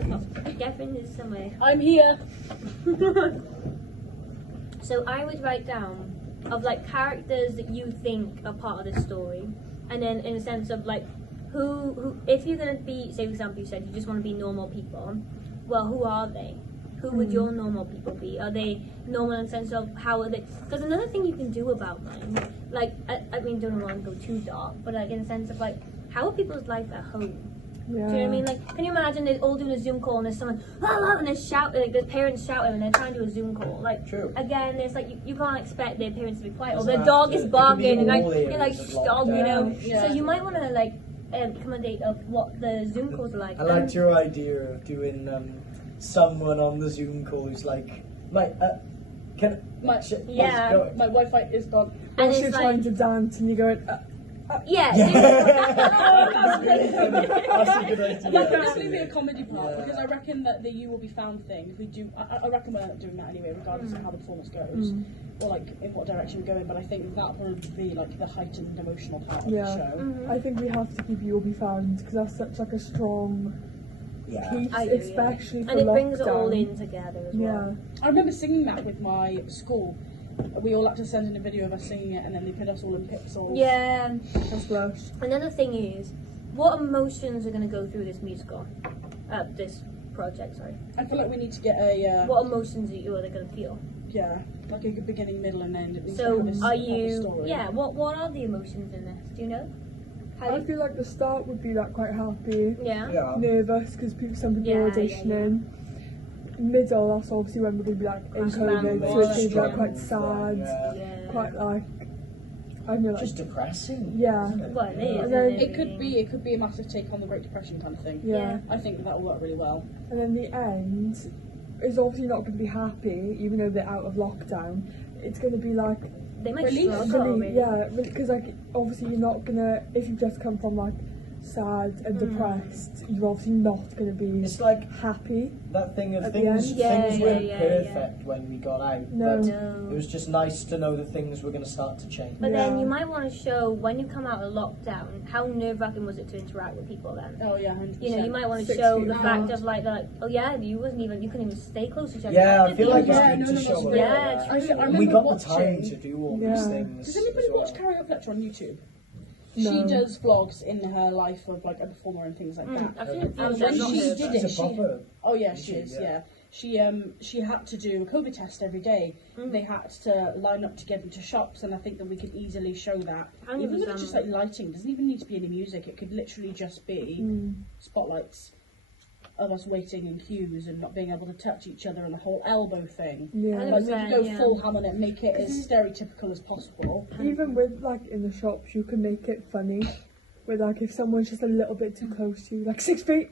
Gavin is somewhere. I'm here. So I would write down of like characters that you think are part of the story, and then in a sense of like who if you're gonna be, say for example, you said you just want to be normal people. Well, who are they? Who would your normal people be? Are they normal in the sense of how are they? Because another thing you can do about them, like I mean, don't want to go too dark, but like in the sense of like how are people's life at home? Yeah. Do you know what I mean? Like, can you imagine they're all doing a Zoom call and there's someone, and they're shouting, like, there's parents shouting and they're trying to do a Zoom call. Like, True. again, there's like, you can't expect their parents to be quiet, or Doesn't their dog have is to. It barking can and be like, all you're like, areas of stop, you lockdown. know? Yeah. So you might want to, like, accommodate of what the Zoom calls are like. I liked your idea of doing someone on the Zoom call who's like, mate, can My, Yeah. my Wi-Fi is gone. And Whilst you're it's trying like, to dance and you're going, yeah. That's a good idea. That could definitely be a comedy part Yeah. because I reckon that the You Will Be Found thing, if we do, I reckon we're doing that anyway, regardless of how the performance goes, or like in what direction we're going. But I think that would be like the heightened emotional part of Yeah. the show. I think we have to keep You'll Be Found because that's such like a strong Yeah. piece, I agree, especially for and it lockdown. brings it all in together as well. Yeah. I remember singing that with my school. We all had to send in a video of us singing it, and then they put us all in pixels. Yeah. That's lush. Another thing is, what emotions are going to go through this musical? This project, sorry. I feel like we need to get a What emotions are they going to feel? yeah, like a beginning, middle, and end. It needs to So, have this are proper you? story. Yeah. What are the emotions in this? Do you know? How I do feel like the start would be like quite happy, yeah. Yeah. nervous because some people Yeah, are yeah, auditioning. Middle, that's obviously when we're going to be like in That's COVID, ramble, so it's going to be like yeah. quite sad, Yeah. quite like, I don't know, like, Just depressing. Yeah. Isn't it? Well, it is. And then- isn't It could be a massive take on the Great Depression kind of thing. yeah. I think that will work really well. And then the end is obviously not going to be happy, even though they're out of lockdown. It's going to be like, They might Relief. struggle. really, Really. yeah, because like obviously you're not gonna, if you've just come from like sad and depressed, you're obviously not gonna be It's like happy. that thing of At the things. end. Yeah, Things yeah, weren't yeah, perfect when we got out. No. But No. it was just nice to know that things were going to start to change. But then Yeah. you might want to show when you come out of lockdown, how nerve-wracking was it to interact with people then? Oh yeah, 100%. You know, you might want to 6 show feet the fact apart. of like, oh yeah, you couldn't even stay close to each other. Yeah, I Did feel you? like it's Yeah, good no, to no, show that's all great. Yeah, that. true. I And remember we got watching, the time to do all Yeah. these things. Does anybody as well. watch Carrie Out Fletcher on YouTube? No. She does vlogs in her life of like a performer and things like that. I've seen a few And of when them. she Not did heard. it, It's a proper. oh yeah, she YouTube, is. yeah. Yeah, she had to do a COVID test every day. Mm. They had to line up to get into shops, and I think that we could easily show that. Even if it's just like lighting, doesn't even need to be any music. It could literally just be spotlights of us waiting in queues and not being able to touch each other and the whole elbow thing. Yeah. Like we could go Yeah. full ham on it, make it as stereotypical as possible. Even with like in the shops, you can make it funny. With like if someone's just a little bit too close to you, like 6 feet,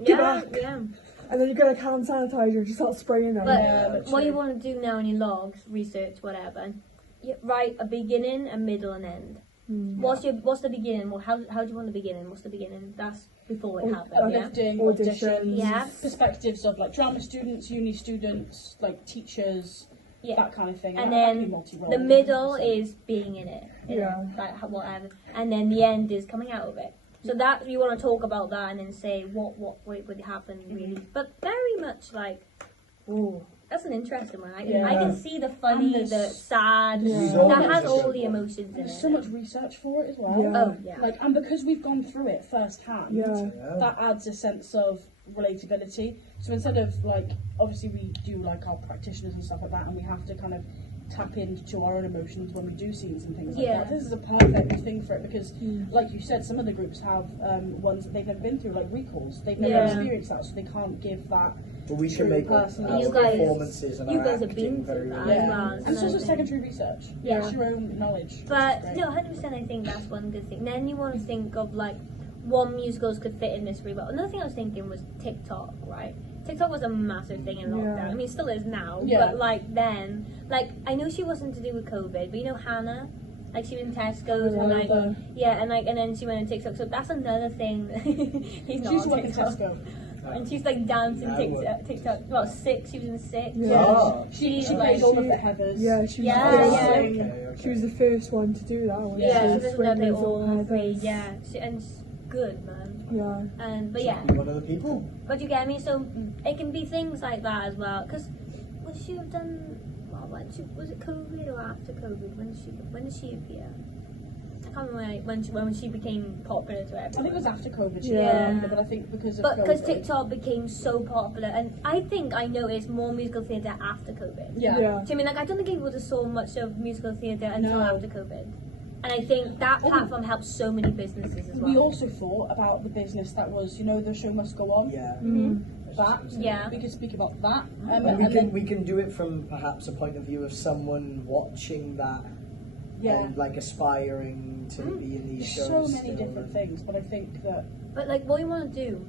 Yeah, back. yeah. and then you get like hand sanitizer and just start spraying them. But Yeah, what literally. you want to do now in your logs, research, whatever, you write a beginning, a middle, and end. What's the beginning? Well, how do you want the beginning? What's the beginning? That's before it happened. Yeah. Uplifting, Auditions. auditions, Yeah. perspectives of like drama students, uni students, like teachers, Yeah. that kind of thing. And that could be then multi-role, the middle 100%. is being in it. Yeah. Like whatever. And then the end is coming out of it. So that you want to talk about that and then say what would happen really. But very much like, ooh, that's an interesting one. I Yeah. can see the funny, And the there's- sad. Yeah. That has There's all the emotions in There's it. so much research for it as well. Yeah. Oh yeah. Like, and because we've gone through it firsthand, Yeah. that adds a sense of relatability. So instead of like, obviously we do like our practitioners and stuff like that, and we have to kind of tap into our own emotions when we do scenes and things like Yeah. that. This is a perfect thing for it because, like you said, some of the groups have ones that they've never been through, like recalls. They've never Yeah. experienced that, so they can't give that. But we True can make our personal. You guys- performances and you our guys have acting been through very that. well. Yeah, well, and it's also so- secondary research. Yeah. It's your own knowledge. But which is no, great. 100%. I think that's one good thing. Then you want to think of like what musicals could fit in this really well. Another thing I was thinking was TikTok, right? TikTok was a massive thing in lockdown. Yeah. I mean, it still is now. Yeah. But like then, like I know she wasn't to do with COVID, but you know Hannah, like she was in Tesco's and like and then she went on TikTok. So that's another thing. He's not She's on working TikTok. Tesco. And she's like dancing No. TikTok. Well, 6. She was in 6. Yeah. Ah. She She's plays like, all of the Heathers. Yeah, she was Yeah, the first yeah. one. Okay. She was the first one to do that one. yeah, Yeah. she doesn't know they Swingers or all three. Heathers. Yeah, and it's good, man. Yeah. But yeah, Be one of the people. but you get me. So it can be things like that as well. Because would she have done? Well, was it COVID or after COVID? When did she appear? I can't remember when she became popular to everyone. I think it was after COVID, Yeah. but I think because of But because COVID. TikTok became so popular, and I think I noticed more musical theatre after COVID. Yeah. Yeah. So I mean, like I don't think people just saw much of musical theatre until No. after COVID, and I think that platform helped so many businesses as well. We also thought about the business that was, the show must go on. Yeah. That. Yeah. We could speak about that. And we can do it from perhaps a point of view of someone watching that Yeah. and like aspiring to be in these There's shows. so many still. different things, but I think that But like, what you want to do,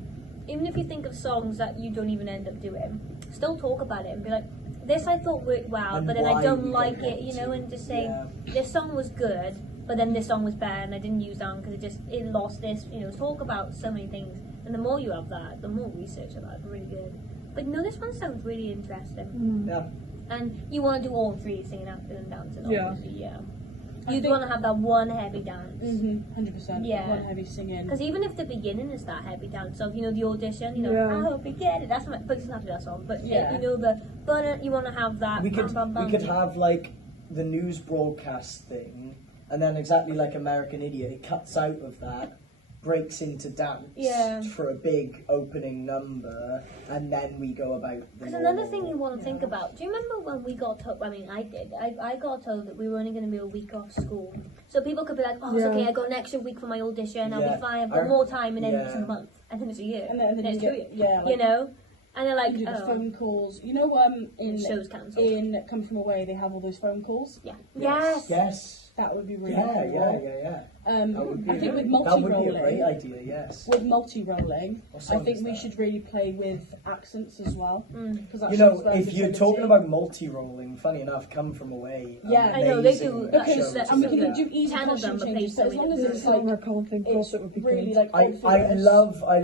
even if you think of songs that you don't even end up doing, still talk about it and be like, this I thought worked well, And but then I why don't you like don't it, want to. and just say Yeah. this song was good, but then this song was bad and I didn't use that because it lost this. Talk about so many things, and the more you have that, the more research about it, really good. But this one sounds really interesting, Yeah. and you want to do all three, singing, acting, and dancing. Yeah. Obviously, yeah. I You'd think- want to have that one heavy dance. 100%. Yeah. One heavy singing. Because even if the beginning is that heavy dance of, the audition, Yeah. I hope you get it. That's my, but it doesn't have to be that song. But, Yeah. but you want to have that. We bam, could bam, bam. we could have like the news broadcast thing, and then exactly like American Idiot, it cuts out of that, breaks into dance Yeah. for a big opening number, and then we go about. Because another thing you want to think about, do you remember when we got told, I mean I did, I got told that we were only going to be a week off school. So people could be like, oh, it's Yeah. okay, I got an extra week for my audition, I'll Yeah. be fine, I've got more time, and then Yeah. it's a month, and then it's a year, And then it's you 2 get- years. yeah, like- And they're like, You do the oh, phone calls. In show's cancelled. in Come From Away, they have all those phone calls. Yeah. Yes. Yes. That would be really Yeah, cool. yeah. That would be I think with that would be a great multi-rolling, idea. Yes. with multi-rolling, What I song think is we that? should really play with accents as well. Because that You shows know, if you're versatility. talking about multi-rolling, funny enough, Come From Away. Yeah. I know, they amazing do that because shows that and we so can good. do easy 10 of costume them are changes, played but as long as There's it's a song like I can't think of it's that would be really good. like I obvious.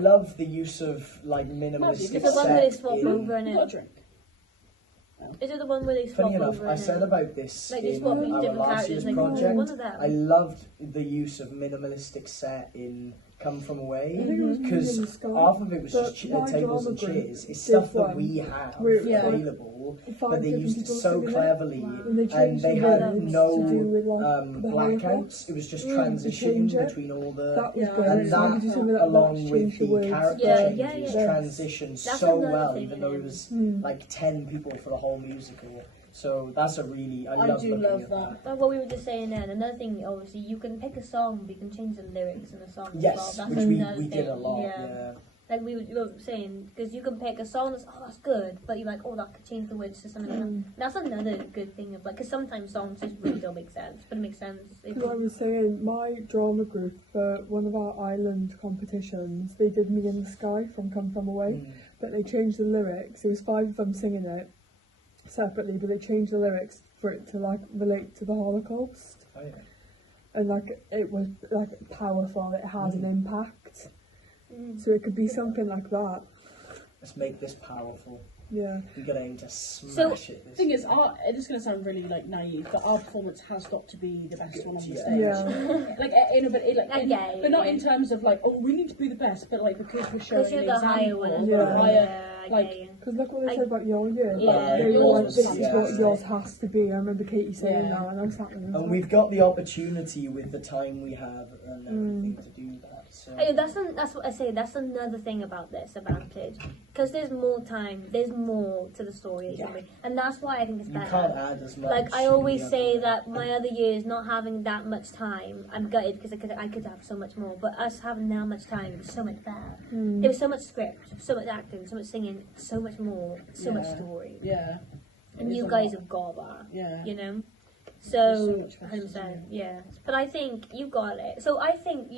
love the use of like minimalistic It's the one where they set swap in- over and You got a it. drink. Is it the one where they swap Funny enough, over I and said it? about this Like, they in swap between our different last characters, year's like, project. one of them. I loved the use of minimalistic set in Come From Away because half of it was just tables and chairs. It's stuff that we have Yeah. available, Five but they different used it people so singing it. cleverly, And they and changed they the had lyrics no to do with, like, the blackouts. Holocaust. It was just They transitioning change it. between all the. That was Yeah. brilliant. And So we that, could do something like that, along change with the the words. character Yeah, changes, yeah, yeah. transitioned That's so another well, thing, even though yeah. it was like 10 people for the whole musical. So that's a really, I I love do looking love at that. Like what we were just saying then, another thing, obviously, you can pick a song, but you can change the lyrics in the song Yes, as well. which That's we another did a thing, lot. Yeah. Yeah. Like we were saying, because you can pick a song that's, oh, that's good, but you're like, oh, that could change the words to something else. That's another good thing of, like, because sometimes songs just really don't make sense, but it makes sense. If Like I was saying, my drama group for one of our island competitions, they did Me in the Sky from Come From Away, but they changed the lyrics. It was 5 of them singing it separately, but they changed the lyrics for it to like relate to the Holocaust, Oh, yeah. and like it was like powerful. It had an impact, so it could be something like that. Let's make this powerful. Yeah. We gotta aim to smash it. The thing is, it is going to sound really like naive, but our performance has got to be the best one on the Yeah. stage. Yeah. Like, but not in terms of like, oh, we need to be the best, but like because we're showing because you're an the higher example, one. Yeah. the higher, I like, get you. Because look what they I- said about your year. Yeah. They were like, this is Yeah. what yours has to be. I remember Katie saying Yeah. that, and I was like, And we've got the opportunity with the time we have and everything to do that. So. That's what I say. That's another thing about this advantage, because there's more time, there's more to the story, and that's why I think it's You better. can't add as much. Like I in always the say other- that my other years not having that much time, I'm gutted because I could have so much more. But us having that much time was so much better. There was so much script, so much acting, so much singing, so much more, so much Yeah. story. yeah, And It is you a guys lot. have got that. yeah. You know. There's so So, much for us to 100%, yeah. But I think you've got it. So I think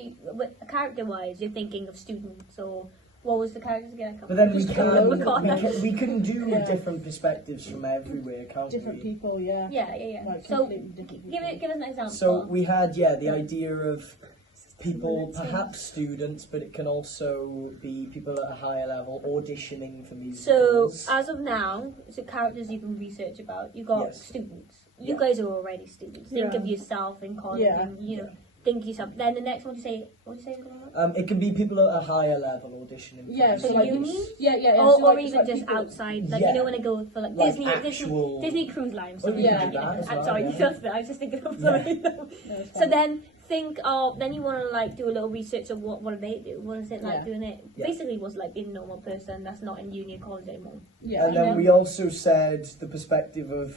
character-wise, you're thinking of students or what was the characters again? I can't But then we remember. we can do Yeah. different perspectives from everywhere, can't Different we? people, yeah. Yeah. Like, So completely different people. give us an example. So we had the idea of people, perhaps students, but it can also be people at a higher level auditioning for So musicals. as of now, so characters you can research about. You got Yes. students. You Yeah. guys are already students. Think Yeah. of yourself in college. Yeah. And, think yourself. Then the next one, what do you say? It can be people at a higher level auditioning. Yeah, for so So like uni? yeah. Or, so or like, even like just people- outside, like Yeah. you don't want to go for like Like Disney, actual- Disney cruise lines. Oh, you can something. do that as I'm well, sorry, yeah. you just I was just thinking of Yeah. something. No, it's So fine. then think of, then you want to like do a little research of what do they do? What is it like Yeah. doing it? Yeah. Basically, what's like being a normal person that's not in uni or college anymore. Yeah, And I then know. we also said the perspective of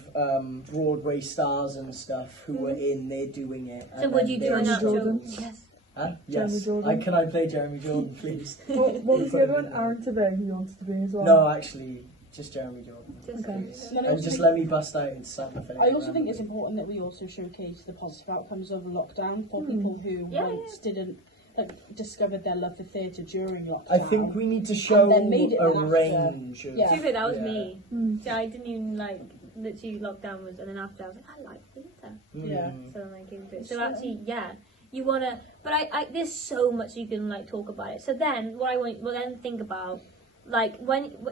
Broadway stars and stuff who were in, they're doing it. So and would then you do they're an Jeremy actual? Jordan. Yes. Huh? Jeremy Yes. Jordan. Can I play Jeremy Jordan, please? What was the other one? Aaron Tveit, who wants to be as well. No, actually, just Jeremy Jordan. Just Okay. And I And also just think- let me bust out into Santa Fe. I also think it's important that we also showcase the positive outcomes of lockdown for people who Yeah, once didn't discovered their love for theatre during lockdown. I think we need to show then made it a after. range of... Yeah. Stupid, that was Yeah. me. Mm. So I didn't even like literally lockdown was, and then after I was like, I like theatre. Yeah. Mm. So I came to it. Sure. So actually, yeah, you wanna. But I there's so much you can like talk about it. So then, what I want, well then think about, like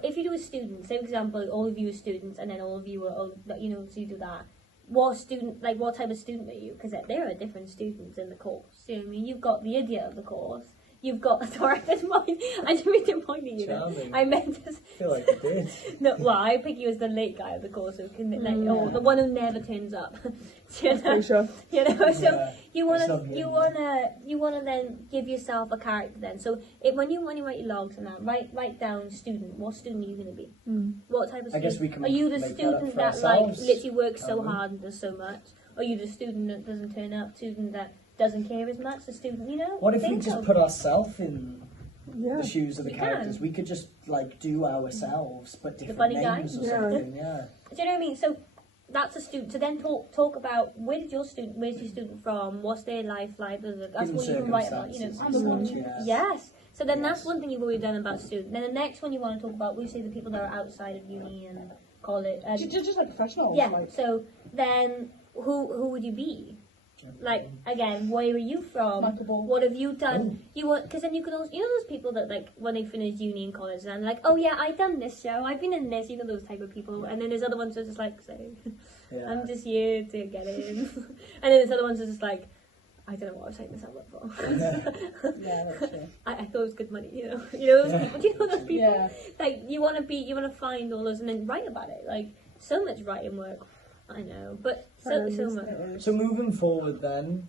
if you do a student, say for example, all of you are students, and then all of you are, so you do that. What type of student are you? Because there are different students in the course. You know what I mean? You've got the idiot of the course. You've got sorry, that's mine. I didn't mean to point at you. Know. Charming. I meant to. I feel like you did. No, well, I pick you as the late guy of the course, who can, or the one who never turns up. you know, Pretty sure. you know. So Yeah. you It's wanna, not you me. wanna then give yourself a character. Then, so when you write your logs and that, write down student. What student are you gonna be? Mm. What type of I student? guess we can Are you the make that up student for that like ourselves, literally works so can't we? hard and does so much? Or are you the student that doesn't turn up? Student that doesn't care as much? The student, What if we think just of- put ourselves in Yeah. the shoes of the We characters? can. We could just like do ourselves, but different funny guy? names or Yeah. something. Yeah. Do you know what I mean? So that's a student. So then talk about where's your student from? What's their life like? That's Given what you can write about. circumstances and such, yes. Yes. So then that's Yes. one thing you've already done about student. Then the next one you want to talk about, we say the people that are outside of uni and college. just like professionals. Yeah. Like, So then who would you be? Like again, where are you from? Likeable. What have you done? You want because then you can also those people that like when they finish uni and college and like oh yeah I've done this show I've been in this those type of people and then there's other ones that are just like say Yeah. I'm just here to get in and then there's other ones that are just like I don't know what I was setting myself up for. yeah, that's true. I thought it was good money, you know those people. Do you know those people? Yeah. Like you want to find all those and then write about it. Like so much writing work. I know, but so much. So moving forward, then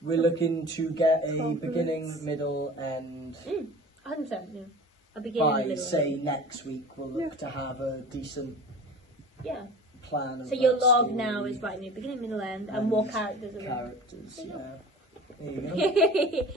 we're looking to get a Compliments. beginning, middle, and 100%. Yeah. A beginning. by and a middle. say next week we'll look to have a decent Yeah. plan. Of So your that log story, now is writing your beginning, middle, end, and and what characters are in. characters. There you Yeah. There you go.